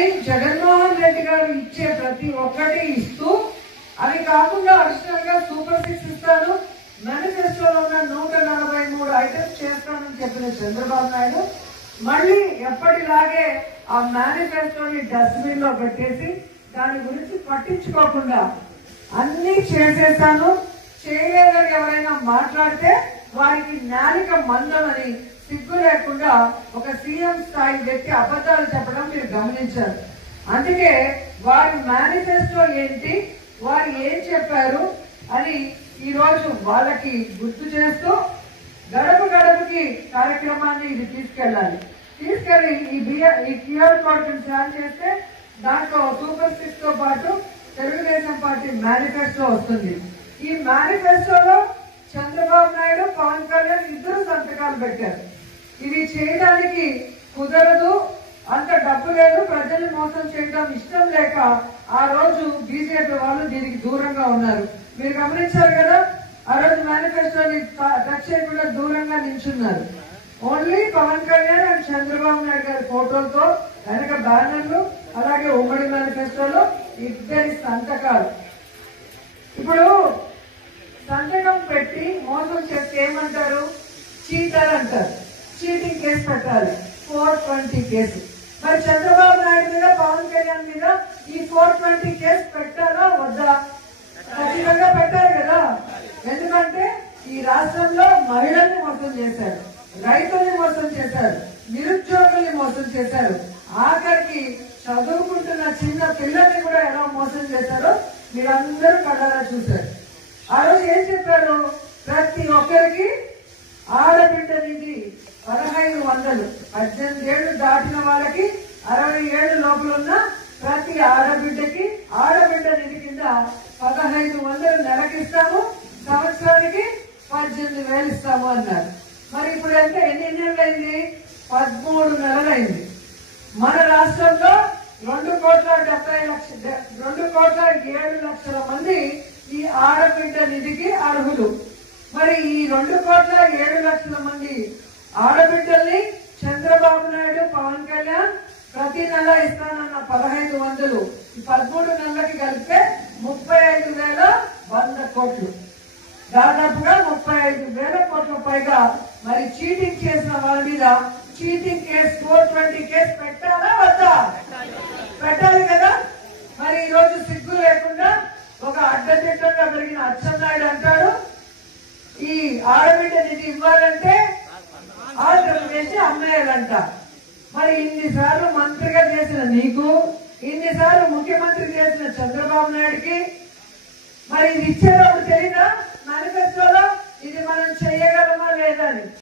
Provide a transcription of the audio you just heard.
మరి జగన్మోహన్ రెడ్డి గారు ఇచ్చే ప్రతి ఒక్కటి ఇస్తూ అది కాకుండా అడిషనల్ గా సూపర్ 6 ఇస్తాను, మేనిఫెస్టోలో ఉన్న 143 ఐటమ్స్ చేస్తానని చెప్పిన చంద్రబాబు నాయుడు మళ్ళీ ఎప్పటిలాగే ఆ మేనిఫెస్టోని డస్ట్బిన్ లో పెట్టేసి దాని గురించి పట్టించుకోకుండా అన్ని చేసేస్తాను, చేయలేదని ఎవరైనా మాట్లాడితే వారికి నాలిక మందమని సిగ్గు లేకుండా ఒక సీఎం స్థాయి వ్యక్తి అబద్ధాలు చెప్పడం మీరు గమనించారు. అందుకే వారి మేనిఫెస్టో ఏంటి, వారు ఏం చెప్పారు అని ఈ రోజు వాళ్ళకి గుర్తు చేస్తూ గడప గడపకి కార్యక్రమాన్ని ఇది తీసుకెళ్లి ఈ క్యూఆర్ కోడ్ స్కాన్ చేస్తే దాంట్లో సూపర్ 6 తో పాటు తెలుగుదేశం పార్టీ మేనిఫెస్టో వస్తుంది. ఈ మేనిఫెస్టోలో చంద్రబాబు నాయుడు, పవన్ కళ్యాణ్ ఇద్దరు సంతకాలు పెట్టారు. ఇది చేయడానికి కుదరదు, అంత డబ్బు లేదు, ప్రజల్ని మోసం చేయడం ఇష్టం లేక ఆ రోజు బీజేపీ వాళ్ళు దీనికి దూరంగా ఉన్నారు. మీరు గమనించారు కదా, ఆ రోజు మేనిఫెస్టోని టచ్ చేయకుండా దూరంగా నిల్చున్నారు. ఓన్లీ పవన్ కళ్యాణ్ అండ్ చంద్రబాబు నాయుడు గారి ఫోటోలతో వెనక బ్యానర్లు, అలాగే ఉమ్మడి మేనిఫెస్టోలో ఇద్దరి సంతకాలు. ఇప్పుడు సంతకం పెట్టి మోసం చేస్తే ఏమంటారు? చీటర్ అంటారు. చీటింగ్ కేసు పెట్టాలి, 420 కేసు. మరి చంద్రబాబు నాయుడు మీద, పవన్ కళ్యాణ్ మీద ఈ 420 కేసు పెట్టాలా వద్దా? ఖచ్చితంగా పెట్టాలి కదా. ఎందుకంటే ఈ రాష్ట్రంలో మహిళల్ని మోసం చేశారు, రైతుల్ని మోసం చేశారు, నిరుద్యోగుల్ని మోసం చేశారు, ఆఖరికి చదువుకుంటున్న చిన్న పిల్లల్ని కూడా ఎలా మోసం చేశారో మీరందరూ కళ్ళారా చూశారు. ఆ రోజు ఏం చెప్పారు? ప్రతి ఒక్కరికి ఆడబిడ్డ నిధి 1500, 18 ఏళ్లు దాటిన వాళ్ళకి 60 ఏళ్ల లోపల ఉన్న ప్రతి ఆడబిడ్డకి ఆడబిడ్డ నిధి కింద 1500 నెలకిస్తాము, సంవత్సరానికి 18,000 ఇస్తాము అన్నారు. మరి ఇప్పుడు అంటే ఎన్ని నెలలు అయింది? 13 నెలలు అయింది. మన రాష్ట్రంలో 2,70,00,000 మంది ఈ ఆడబిడ్డ నిధికి అర్హులు. మరి ఈ 2,07,00,000 మంది ఆడబిడ్డల్ని చంద్రబాబు నాయుడు, పవన్ కళ్యాణ్ ప్రతి నెల ఇస్తానన్న 1500 ఈ 13 నెలలకి కలిపితే 35,100 కోట్లు, దాదాపుగా 35,000 కోట్ల పైగా. మరి చీటింగ్ చేసిన వాళ్ళ మీద చీటింగ్ కేసు 420 కేసు పెట్టాలా వద్దా? పెట్టాలి కదా. మరి ఈ రోజు సిగ్గు లేకుండా ఒక అడ్డదిడ్డంగా పెరిగిన అచ్చెన్నాయుడు అంటాడు ఈ ఆడబిడ్డ నిధి ఇవ్వాలంటే ఆంధ్రప్రదేశ్ అమ్మేయాలంట. మరి ఇన్నిసార్లు మంత్రిగా చేసిన నీకు, ఇన్నిసార్లు ముఖ్యమంత్రి చేసిన చంద్రబాబు నాయుడికి మరి ఇది ఇచ్చారో